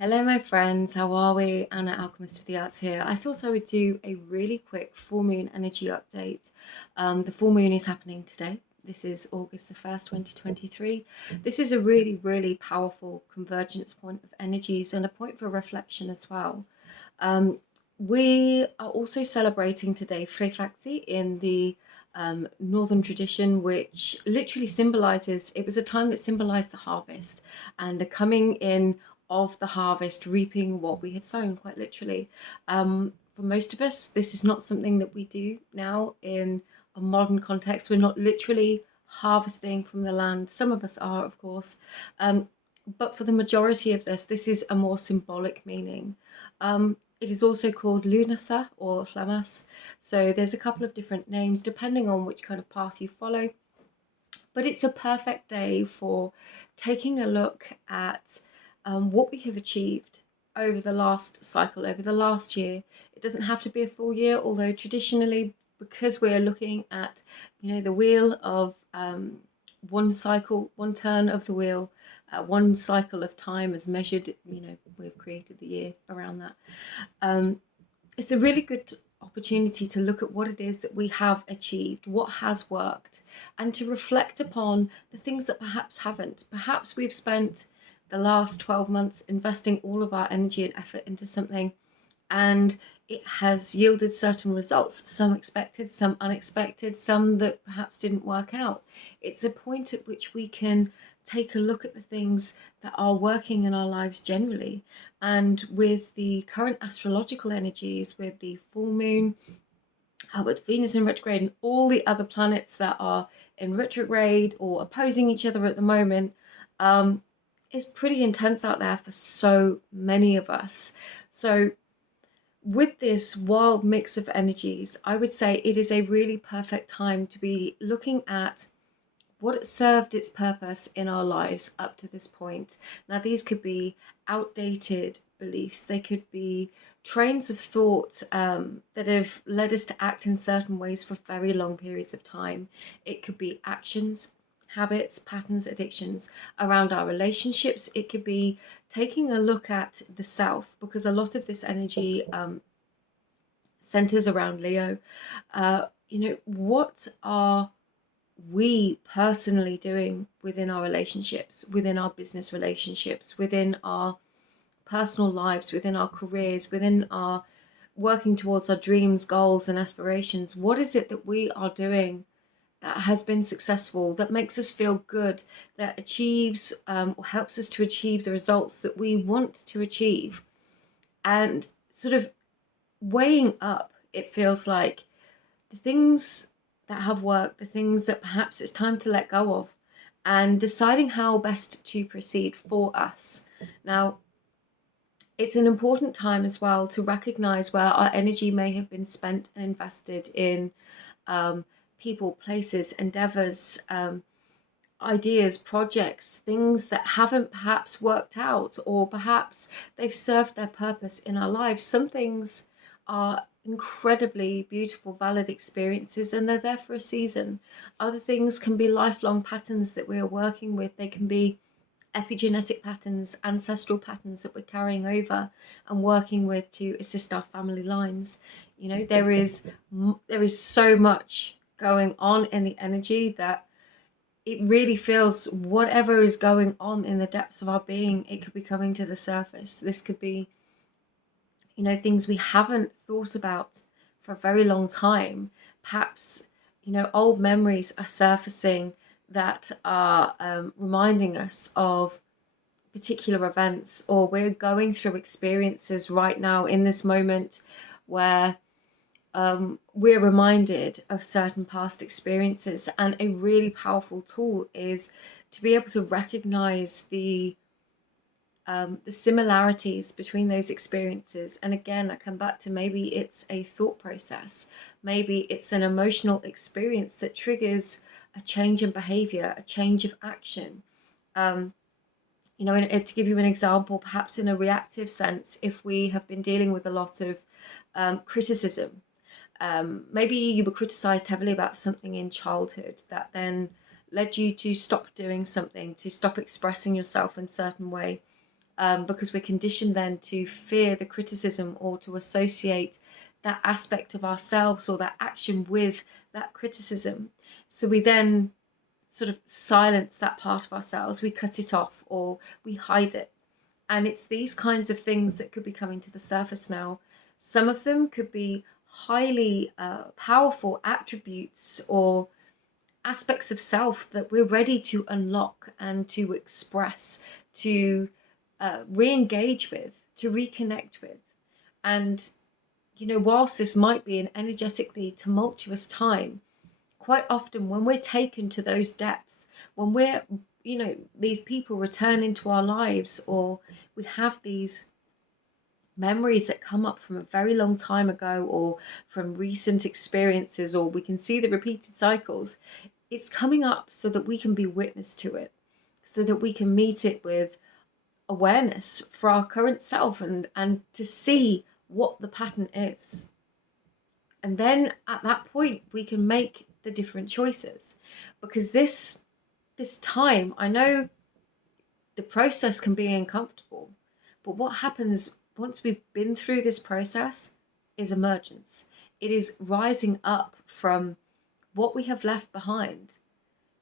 Hello, my friends. How are we? Anna, Alchemist of the Arts here. I thought I would do a really quick full moon energy update. The full moon is happening today. This is August the 1st, 2023. This is a really, really powerful convergence point of energies and a point for reflection as well. We are also celebrating today Freyfaxi in the northern tradition, which literally symbolizes, it was a time that symbolized the harvest and the coming in of the harvest, reaping what we had sown, quite literally. For most of us, this is not something that we do now in a modern context. We're not literally harvesting from the land. Some of us are, of course. But for the majority of this is a more symbolic meaning. It is also called Lunasa or Llamas. So there's a couple of different names depending on which kind of path you follow. But it's a perfect day for taking a look at what we have achieved over the last cycle, over the last year. It doesn't have to be a full year, although traditionally, because we're looking at, the wheel of one cycle, one turn of the wheel, one cycle of time as measured, we've created the year around that. It's a really good opportunity to look at what it is that we have achieved, what has worked, and to reflect upon the things that perhaps haven't. Perhaps we've spent the last 12 months investing all of our energy and effort into something, and it has yielded certain results, some expected, some unexpected, some that perhaps didn't work out. It's a point at which we can take a look at the things that are working in our lives generally. And with the current astrological energies, with the full moon, with Venus in retrograde, and all the other planets that are in retrograde or opposing each other at the moment, it's pretty intense out there for so many of us. So with this wild mix of energies, I would say it is a really perfect time to be looking at what served its purpose in our lives up to this point. Now, these could be outdated beliefs, they could be trains of thought that have led us to act in certain ways for very long periods of time. It could be actions, habits, patterns, addictions around our relationships. It could be taking a look at the self, because a lot of this energy centers around Leo. What are we personally doing within our relationships, within our business relationships, within our personal lives, within our careers, within our working towards our dreams, goals, and aspirations? What is it that we are doing that has been successful, that makes us feel good, that achieves or helps us to achieve the results that we want to achieve? And sort of weighing up, it feels like, the things that have worked, the things that perhaps it's time to let go of, and deciding how best to proceed for us. Now, it's an important time as well to recognize where our energy may have been spent and invested in people, places, endeavors, ideas, projects, things that haven't perhaps worked out, or perhaps they've served their purpose in our lives. Some things are incredibly beautiful, valid experiences, and they're there for a season. Other things can be lifelong patterns that we're working with. They can be epigenetic patterns, ancestral patterns that we're carrying over and working with to assist our family lines. There is so much going on in the energy that it really feels whatever is going on in the depths of our being, it could be coming to the surface. This could be, things we haven't thought about for a very long time. Perhaps, old memories are surfacing that are reminding us of particular events, or we're going through experiences right now in this moment where we're reminded of certain past experiences. And a really powerful tool is to be able to recognize the similarities between those experiences. And again, I come back to, maybe it's a thought process, maybe it's an emotional experience that triggers a change in behavior, a change of action. To give you an example, perhaps in a reactive sense, if we have been dealing with a lot of criticism, maybe you were criticized heavily about something in childhood that then led you to stop doing something, to stop expressing yourself in a certain way. because we're conditioned then to fear the criticism or to associate that aspect of ourselves or that action with that criticism. So we then sort of silence that part of ourselves, we cut it off or we hide it. And it's these kinds of things that could be coming to the surface now. Some of them could be highly powerful attributes or aspects of self that we're ready to unlock and to express, to re-engage with, to reconnect with. And, you know, whilst this might be an energetically tumultuous time, quite often when we're taken to those depths, when we're, you know, these people return into our lives, or we have these memories that come up from a very long time ago or from recent experiences, or we can see the repeated cycles, it's coming up so that we can be witness to it, so that we can meet it with awareness for our current self and to see what the pattern is. And then at that point we can make the different choices, because this time, I know the process can be uncomfortable, but what happens once we've been through this process is emergence. It is rising up from what we have left behind.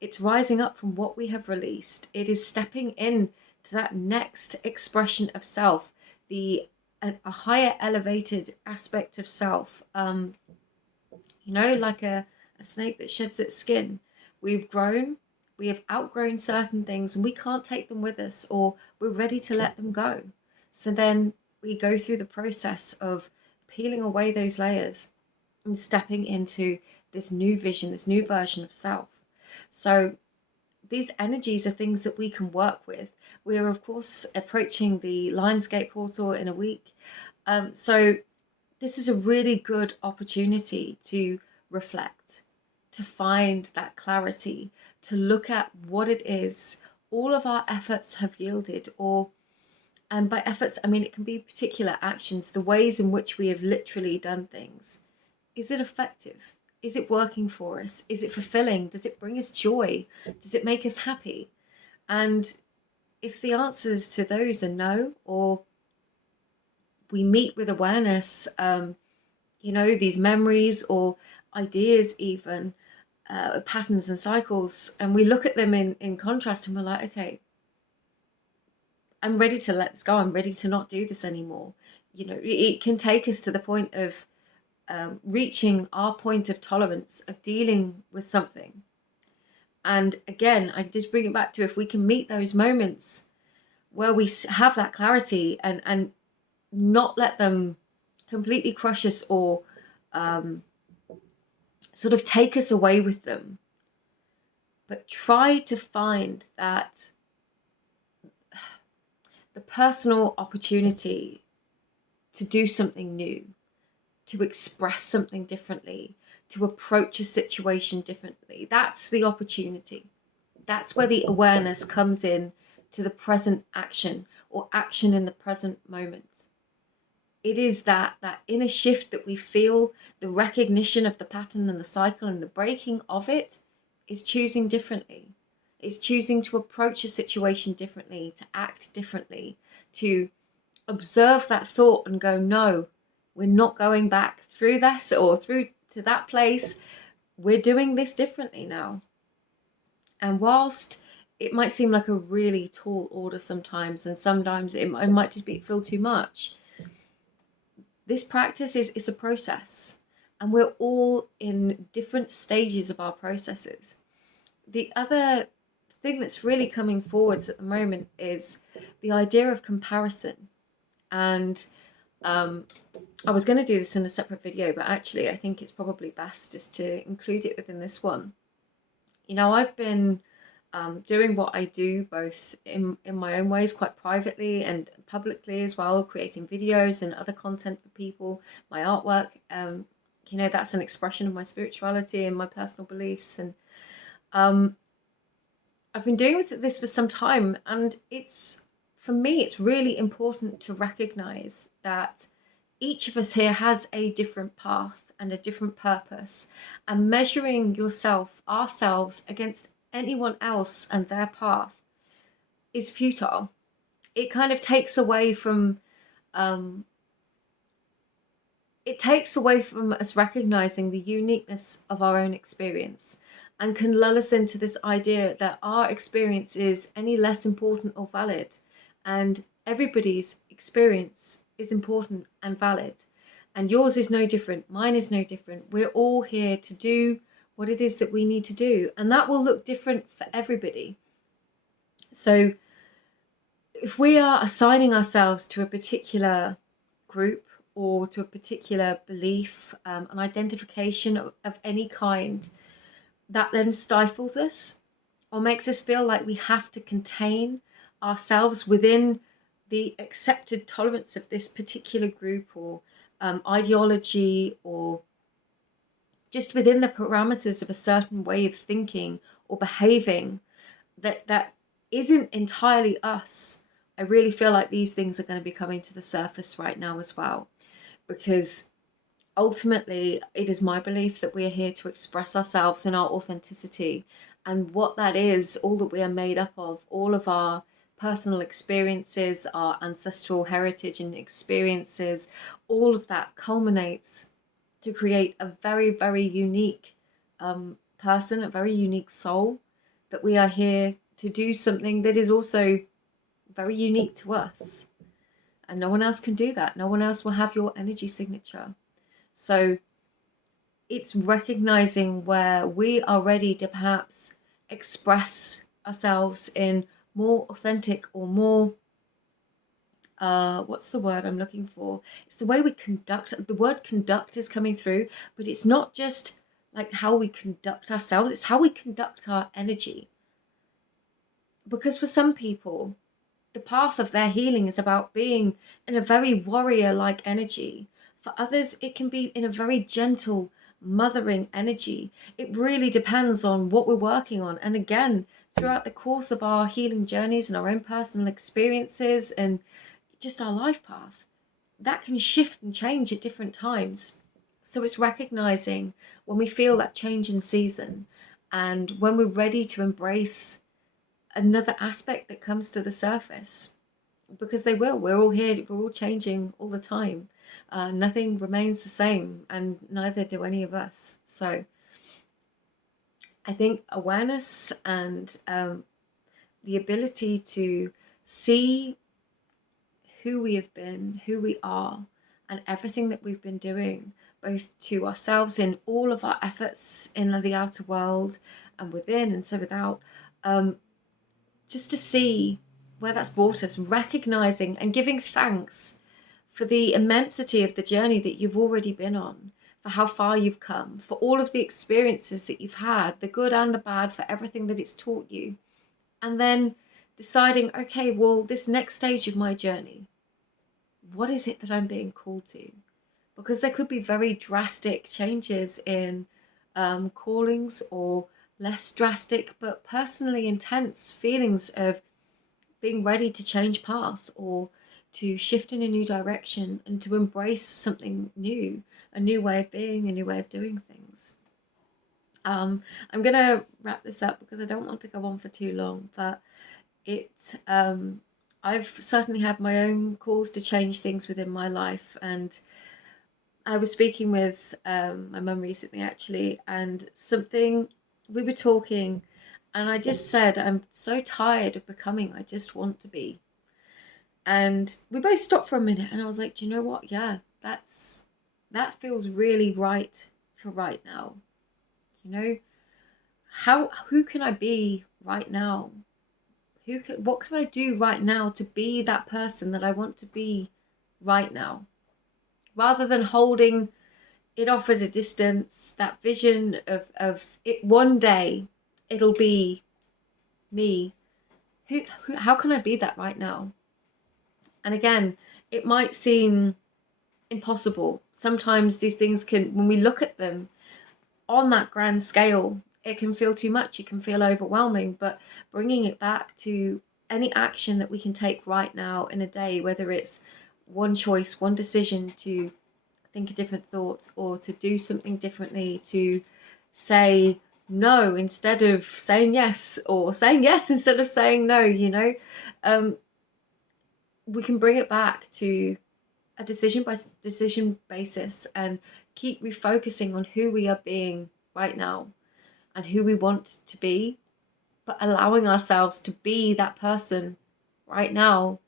It's rising up from what we have released. It is stepping in to that next expression of self, a higher elevated aspect of self. You know, like a snake that sheds its skin. We've grown, we have outgrown certain things, and we can't take them with us, or we're ready to let them go. So then we go through the process of peeling away those layers and stepping into this new vision, this new version of self. So these energies are things that we can work with. We are, of course, approaching the Lionsgate portal in a week. So this is a really good opportunity to reflect, to find that clarity, to look at what it is all of our efforts have yielded, or, and by efforts, I mean it can be particular actions, the ways in which we have literally done things. Is it effective? Is it working for us? Is it fulfilling? Does it bring us joy? Does it make us happy? And if the answers to those are no, or we meet with awareness, you know, these memories or ideas, even patterns and cycles, and we look at them in contrast, and we're like, okay, I'm ready to let this go. I'm ready to not do this anymore. You know, it can take us to the point of reaching our point of tolerance of dealing with something. And again, I just bring it back to, if we can meet those moments where we have that clarity and not let them completely crush us or sort of take us away with them, but try to find that the personal opportunity to do something new, to express something differently, to approach a situation differently. That's the opportunity. That's where the awareness comes in to the present action, or action in the present moment. It is that inner shift that we feel, the recognition of the pattern and the cycle and the breaking of it is choosing differently. It's choosing to approach a situation differently, to act differently, to observe that thought and go, no, we're not going back through this or through to that place. We're doing this differently now. And whilst it might seem like a really tall order sometimes, and sometimes it might just feel too much, this practice is a process, and we're all in different stages of our processes. The other thing that's really coming forwards at the moment is the idea of comparison. And I was going to do this in a separate video, but actually I think it's probably best just to include it within this one. You know, I've been doing what I do both in my own ways, quite privately and publicly as well, creating videos and other content for people, my artwork. You know, that's an expression of my spirituality and my personal beliefs. And I've been doing this for some time, and for me, it's really important to recognize that each of us here has a different path and a different purpose, and measuring ourselves against anyone else and their path is futile. it kind of takes away from us recognizing the uniqueness of our own experience, and can lull us into this idea that our experience is any less important or valid, and everybody's experience is important and valid, and yours is no different, mine is no different. We're all here to do what it is that we need to do, and that will look different for everybody. So if we are assigning ourselves to a particular group or to a particular belief, an identification of any kind, that then stifles us or makes us feel like we have to contain ourselves within the accepted tolerance of this particular group or ideology, or just within the parameters of a certain way of thinking or behaving that isn't entirely us. I really feel like these things are going to be coming to the surface right now as well, because ultimately it is my belief that we are here to express ourselves in our authenticity, and what that is, all that we are made up of, all of our personal experiences, our ancestral heritage and experiences, all of that culminates to create a very, very unique person, a very unique soul, that we are here to do something that is also very unique to us, and no one else can do that. No one else will have your energy signature. So it's recognizing where we are ready to perhaps express ourselves in more authentic or more what's the word I'm looking for? It's the way we conduct. The word conduct is coming through, but it's not just like how we conduct ourselves, it's how we conduct our energy. Because for some people, the path of their healing is about being in a very warrior-like energy. For others, it can be in a very gentle, mothering energy. It really depends on what we're working on. And again, throughout the course of our healing journeys and our own personal experiences and just our life path, that can shift and change at different times. So it's recognizing when we feel that change in season, and when we're ready to embrace another aspect that comes to the surface, because they will. We're all here, we're all changing all the time. Nothing remains the same, and neither do any of us. So I think awareness and the ability to see who we have been, who we are, and everything that we've been doing, both to ourselves in all of our efforts in the outer world and within and so without, just to see where that's brought us, recognizing and giving thanks for the immensity of the journey that you've already been on, for how far you've come, for all of the experiences that you've had, the good and the bad, for everything that it's taught you. And then deciding, okay, well, this next stage of my journey, what is it that I'm being called to? Because there could be very drastic changes in callings, or less drastic but personally intense feelings of being ready to change path, or to shift in a new direction, and to embrace something new, a new way of being, a new way of doing things. I'm going to wrap this up because I don't want to go on for too long, but I've certainly had my own calls to change things within my life. And I was speaking with my mum recently, actually, and we were talking, and I just said, I'm so tired of becoming, I just want to be. And we both stopped for a minute, and I was like, do you know what? Yeah, that feels really right for right now. You know, who can I be right now? What can I do right now to be that person that I want to be right now? Rather than holding it off at a distance, that vision of it one day, it'll be me. How can I be that right now? And again, it might seem impossible. Sometimes these things can, when we look at them on that grand scale, it can feel too much, it can feel overwhelming. But bringing it back to any action that we can take right now in a day, whether it's one choice, one decision to think a different thought, or to do something differently, to say no instead of saying yes, or saying yes instead of saying no, we can bring it back to a decision by decision basis and keep refocusing on who we are being right now and who we want to be, but allowing ourselves to be that person right now,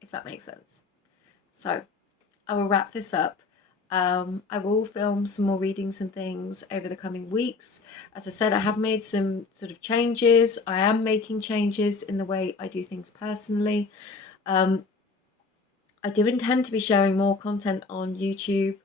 if that makes sense. So I will wrap this up. I will film some more readings and things over the coming weeks. As I said, I have made some sort of changes. I am making changes in the way I do things personally. I do intend to be sharing more content on YouTube,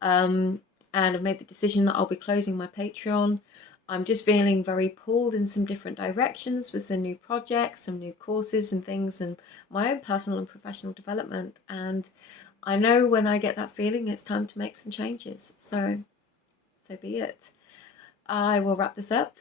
and I've made the decision that I'll be closing my Patreon. I'm just feeling very pulled in some different directions with some new projects, some new courses and things, and my own personal and professional development. And I know when I get that feeling, it's time to make some changes. So be it. I will wrap this up.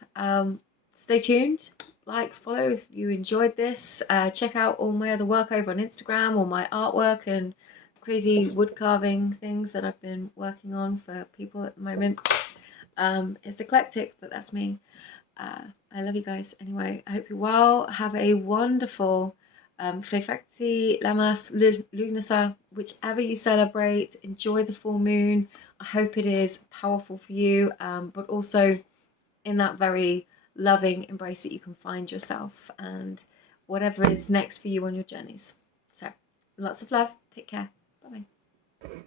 Stay tuned, like, follow if you enjoyed this. Check out all my other work over on Instagram, all my artwork and crazy wood carving things that I've been working on for people at the moment. It's eclectic, but that's me. I love you guys. Anyway, I hope you're well. Have a wonderful Freyfaxi, Lamas, Lunasa, whichever you celebrate. Enjoy the full moon. I hope it is powerful for you, but also in that very loving embrace that you can find yourself and whatever is next for you on your journeys. So lots of love. Take care. Bye bye.